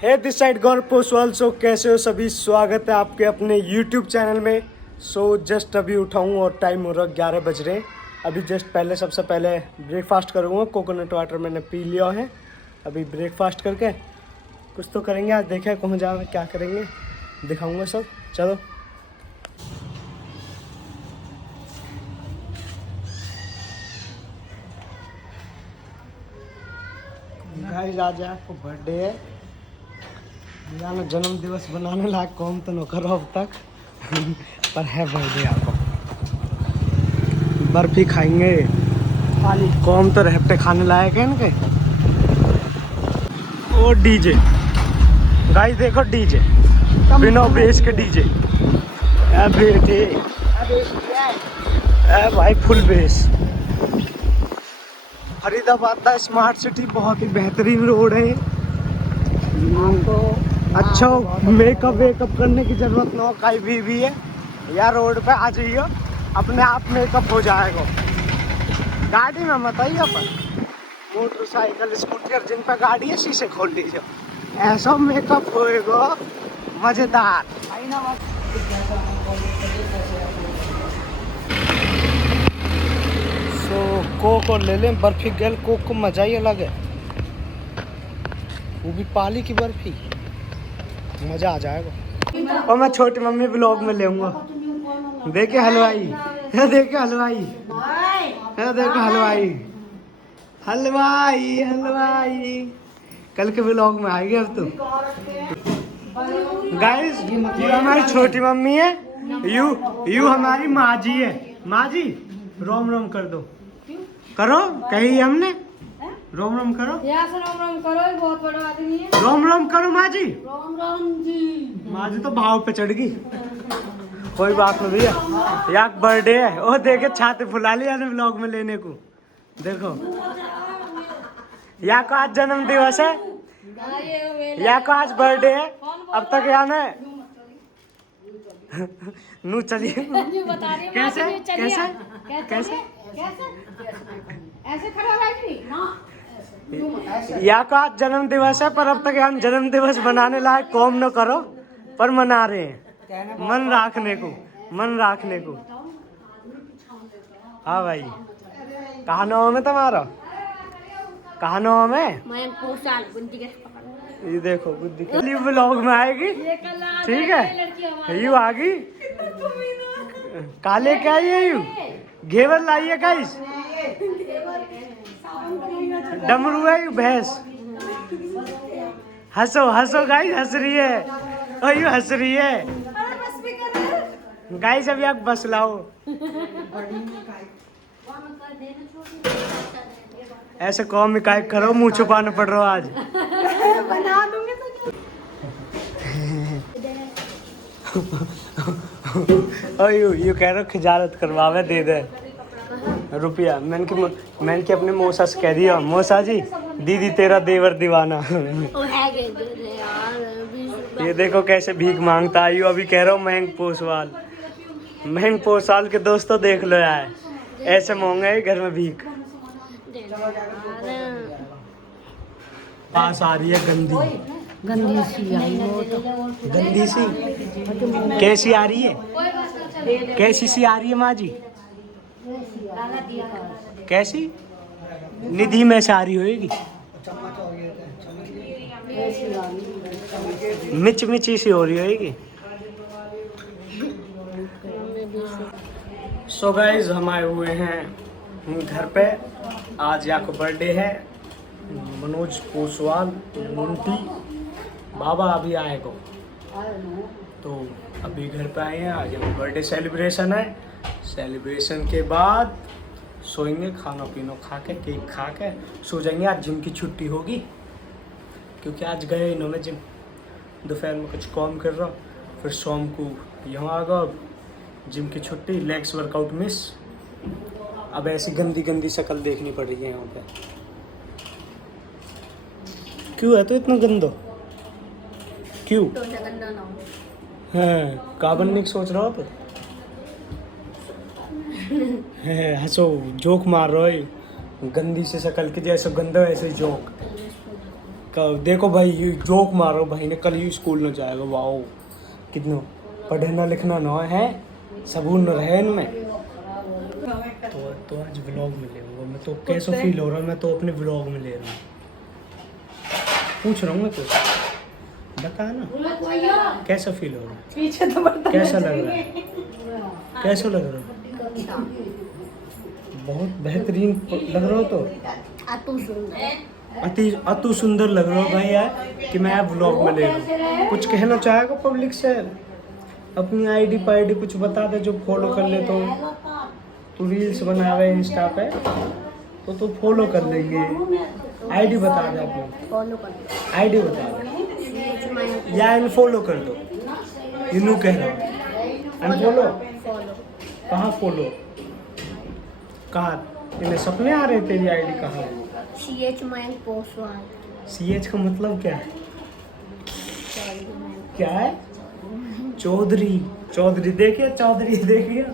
है this side गौरव पोसवाल। सो कैसे हो सभी, स्वागत है आपके अपने यूट्यूब चैनल में। सो जस्ट अभी उठाऊँ और टाइम हो रहा 11 बज रहे हैं। अभी जस्ट सबसे पहले ब्रेकफास्ट करूँगा। कोकोनट वाटर मैंने पी लिया है। अभी ब्रेकफास्ट करके कुछ तो करेंगे। आज देखें कहाँ जाए क्या करेंगे, दिखाऊँगा सब। चलो गाइस, आज आपको बर्थडे है। जाना जन्म दिवस बनाने लायक कौन तो न करो अब तक पर है बर्थडे आपको। बर्फी खाएंगे, कौन तो रहते खाने लायक है इनके। ओ डीजे गाइस, देखो डीजे, बिना बेस के डीजे। बेटे भाई फुल बेस। फरीदाबाद का स्मार्ट सिटी बहुत ही बेहतरीन रोड है। अच्छा मेकअप वेकअप करने की जरूरत ना हो, कहीं भी है या रोड पे आ जाइए, अपने आप मेकअप हो जाएगा। गाड़ी में मत आइए, अपन मोटरसाइकिल स्कूटर जिन पे गाड़ी है शीशे खोल लीजिए, ऐसा मेकअप होएगा मजेदार। सो कोक और ले लें, बर्फी गल कोक को मजा ही अलग है, वो भी पाली की बर्फी, मजा आ जाएगा। और मैं छोटी मम्मी ब्लॉग में लेऊंगा। देखे हलवाई, देखे हलवाई, देखो हलवाई हलवाई हलवाई कल के ब्लॉग में आएगी। अब तो गाइस, ये हमारी छोटी मम्मी है, यू हमारी माँ जी है। माँ जी रोम रोम कर दो, करो कही हमने रोम रोम करो। रोम रोम करो, बहुत बड़ा आदमी है। रोम रोम करो माँ जी। रोम रोम जी। माँ जी तो भाव पे चढ़ गई। कोई बात नहीं भैया, याक बर्थडे है। ओ देखे छाते फुला लिया ने ब्लॉग में लेने को। देखो या को आज जन्म दिवस है, या को आज बर्थडे है। अब तक यान है नू चलिए कैसे कैसे कैसे ऐसे खड़ा रही ना। या का आज जन्म दिवस है, पर अब तक यहाँ जन्म दिवस बनाने लायक कौम न करो, पर मना रहे हैं मन रखने को, मन रखने को। हाँ भाई, कहाँ नाम है तुम्हारा, कहाँ नाम है? ये देखो बुद्धि ब्लॉग में आएगी, ठीक है। यू आ गई काले क्या ये यू घेवर लाइए गाइस, डमरू है यू भैंस। हंसो हंसो गाइस, हंस रही है और यू हंस रही है गाइस। अभी आप बस लाओ, ऐसे कौम में काय करो, मुंह छुपाना पड़ रहा आज। बना दूंगे तो और यू कह रहे खिजारत करवावे दे दे रुपया। मैंने के अपने मौसा से कह दिया, मौसा जी दीदी तेरा देवर दीवाना। ये देखो कैसे भीख मांगता है। अभी कह रहा हूँ महंग पोसाल के दोस्तों देख लो यार, ऐसे मांगे है घर में भीख। पास आ रही है गंदी सी आई वो तो, गंदी सी कैसी आ रही है, कैसी सी आ रही है माँ जी, कैसी निधि में से आ रही होगी, मिची सी हो रही होगी। सो गाइस, हम आए हुए हैं घर पे। आज यहाँ को बर्थडे है, मनोज पोसवाल मुंटी बाबा अभी आएगा, तो अभी घर पे आए हैं। आज हम बर्थडे सेलिब्रेशन है। सेलिब्रेशन के बाद सोएंगे, खाना पीना खा के, केक खा के सो जाएंगे। आज जिम की छुट्टी होगी क्योंकि आज गए इन्होंने जिम, दोपहर में कुछ काम कर रहा, फिर शाम को यहाँ आ गया। जिम की छुट्टी, लेग्स वर्कआउट मिस। अब ऐसी गंदी शक्ल देखनी पड़ रही है यहाँ पे। क्यों है तो इतना गंदा, क्यों है? का बनने की सोच रहा हो तो हंसो, जोक मार रहा है गंदी से शक्ल की, जैसे गंदा वैसे जोक। देखो भाई ये जोक मारो भाई ने कल ही स्कूल न जाएगा वाओ कितना पढ़ना लिखना न है सबून न रहे इनमें तो आज व्लॉग में ले रहा मैं तो कैसा फील हो रहा है मैं तो अपने व्लॉग में ले रहा हूँ पूछ रहा हूँ मैं तो बता ना कैसा फील हो रहा है पीछे तो बर्तन कैसा लग रहा है कैसा लग रहा है बहुत बेहतरीन लग रहा हो तो अति सुंदर लग रहा हो भाई यार कि मैं व्लॉग में ले रहा हूँ कुछ कहना चाहेगा पब्लिक से अपनी आईडी पाईडी कुछ बता दे जो फॉलो कर ले तो तू रील्स बना रहे इंस्टा पे तो फॉलो कर लेंगे आईडी बता दे अपनी आईडी बता दे या अनफॉलो कर दो इनू कह रहा हूँ अनफॉलो कहाँ फॉलो कहाँ इन्हें सपने आ रहे तेरी आईडी कहाँ है CH मयंक पोसवाल CH का मतलब क्या है क्या है चौधरी चौधरी देखिए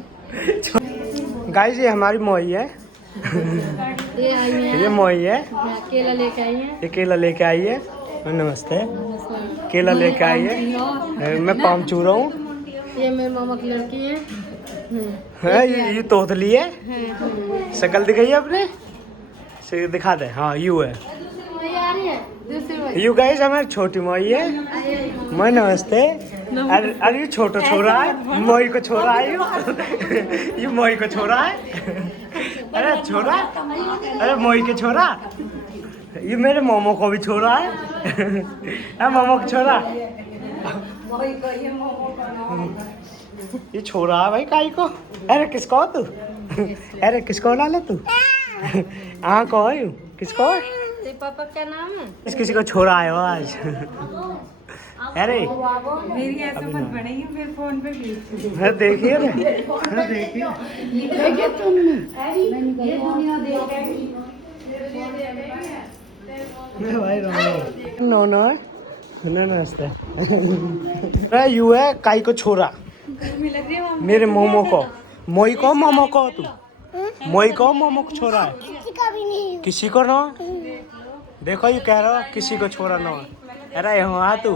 गाइस ये हमारी मोई है ये आई है ये मोई है केला लेके आई है ये केला लेके आई है नमस्ते केला लेके आई है मैं पाम चू रहा हूँ ये मेरे मामा की लड़की है ये तोतली है शक्ल दिखाई अपने से दिखा दे हाँ यू है यू गाइस हमारी छोटी मोई है मैं नमस्ते अरे ये छोटा छोरा है मोई को छोरा है ये मोई को छोरा है अरे छोरा अरे मोई के छोरा ये मेरे मोमो को भी छोरा है मोमो को छोरा ये छोरा है भाई काई को अरे किसको तू अरे किसको ला ले तू हाँ कहो किसको तेरे पापा क्या नाम है किसी को छोरा आयो आज अरे मेरी ऐसे मत बनेगी फिर फोन पे भी देखिए देखिए देखिए तुमने भाई नो नो नमस्ते यू है काई को छोरा मेरे मोमो को मोई को मोमो को तू मोई को मोमो को छोरा है किसी को ना देखो ये कह रहा किसी को छोरा ना अरे हाँ तू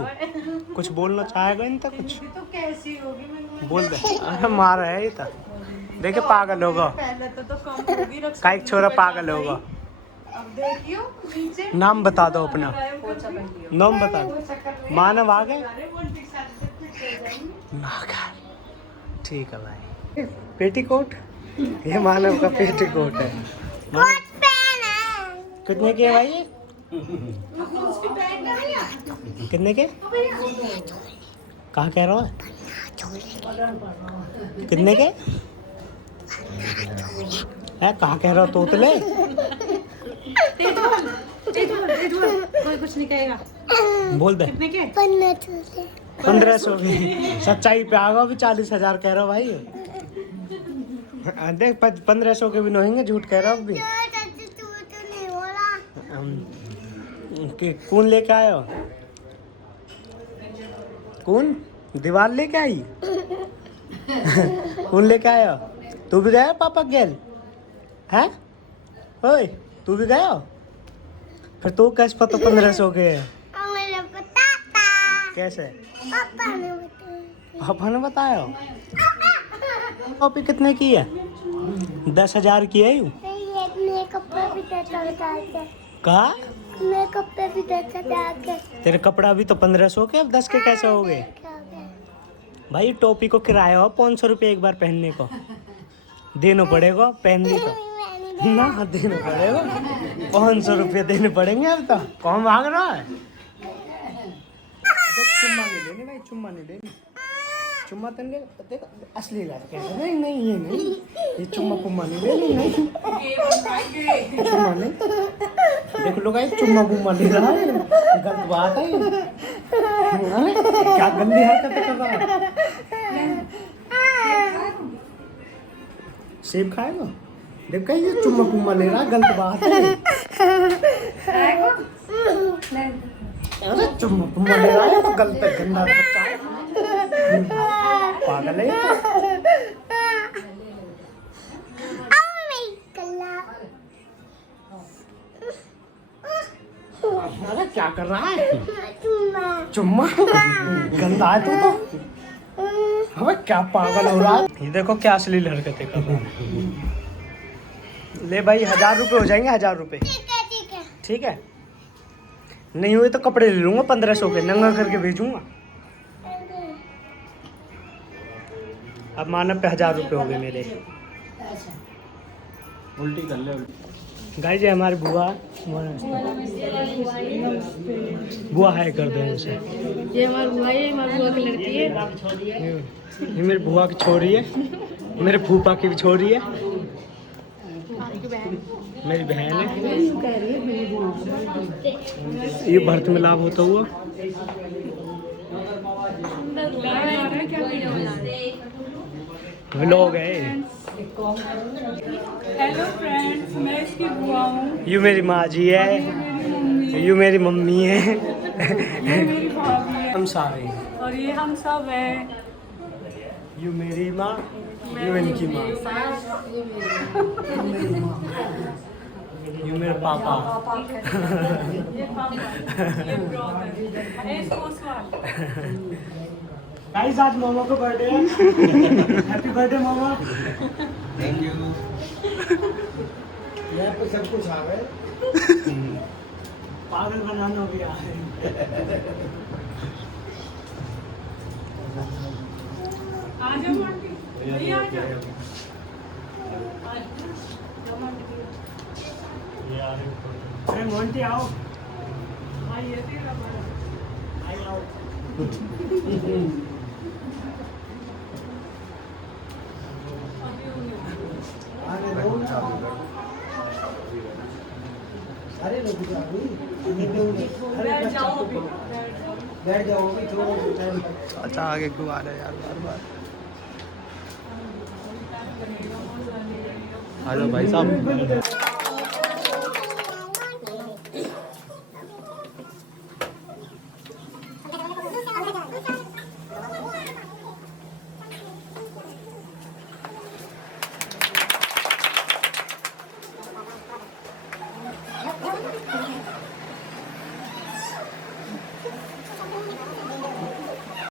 कुछ बोलना चाहेगा इन तक कुछ तो कैसी होगी बोल दे अरे मार है ये तो देखे पागल होगा पहले तो कम होगी का एक छोरा पागल होगा अब देखियो नीचे नाम बता दो अपना नाम बता दो मानव आ गए ठीक है भाई पेटीकोट ये मानव का पेटीकोट है कितने के है भाई ये कितने के कहाँ कह रहा है कितने के है कहाँ कह रहा हो तोतले कोई कुछ नहीं कहेगा बोल दे कितने के 1500 की सच्चाई पे आगा भी 40,000 कह रहा हो भाई देख 1500 के भी नहीं झूठ कह रहा हो अभी कौन लेके आयो कौन दीवार लेके आई कौन लेके आयो तू भी गया पापा गेल है ओए तू भी गया फिर तू कैसे पता 1500 के है कैसे पापा ने बताया कॉपी कितने की है 10,000 की है यू कहा तेरे कपड़ा भी तो 1500 के अब 10 के कैसे हो गए भाई टोपी को किराया हो 500 रुपये एक बार पहनने को देना पड़ेगा पहनने को ना देना पड़ेगा 500 रुपये देने पड़ेंगे अब तो कौन भाग रहा है चुम्मा नहीं लेनी भाई चुम्मा नहीं लेनी चुम्मा तो ले देख असली लाइफ कैसे नहीं नहीं ये नहीं ये चुम्मा पुम्मा नहीं लेनी नहीं चुम्मा नहीं देख लो गाइस चुम्मा पुम्मा ले रहा है गलत बात है क्या गंदी हरकत कर रहा है सेब खाएगा देख कहीं ये चुम्मा पुम्मा ले रहा है गलत बात है अरे चुम्मा पुम्मा ले रहा है तो गलत गंदा बच्चा है पागल है अरे क्या कर रहा है? चुम्मा गंदा है तू तो। अबे क्या पागल हो रहा है? ये देखो क्या अश्लील हरकतें कर रहा है। ले भाई 1000 रुपये हो जाएंगे, 1000 रुपये। ठीक है, नहीं हुए तो कपड़े ले लूंगा 1500 के, नंगा करके भेजूंगा। अब मानव पे 1000 रुपये हो गए मेरे। उल्टी कर ले। गाइस ये हमारी बुआ बुआ हाय कर दो इनसे। ये हमारी बुआ है, हमारी बुआ की लड़की है। ये मेरी बुआ की छोरी है, मेरे फूफा की भी छोरी है, मेरी बहन है। ये भरत मिलाप होता हुआ। व्लॉग है। हेलो फ्रेंड्स, मैं इसकी बुआ हूँ। यू मेरी माँ जी है, यू मेरी मम्मी है, ये मेरी भाभी है हम सारे। और ये हम सब हैं। यू मेरी माँ, यू इनकी माँ, यू मेरे पापा। ये पापा, ये ब्रदर, ये ओसवाल। गाइस आज मामा का बर्थडे है। Happy birthday mama. Thank you. यहाँ पे सब कुछ आ गए। पागल बनाना भी आ है। आ जाओ आंटी, ये आ जाओ। अरे मोंटी आओ। हाँ, ये तेरा बड़ा। भाई आओ। आने दो ना। अरे रुक जाओ अभी। बैठ जाओ अभी, बैठ जाओ अभी थोड़ा टाइम। अच्छा आगे क्यों आ रहे यार बार बार? आ जाओ भाई साहब।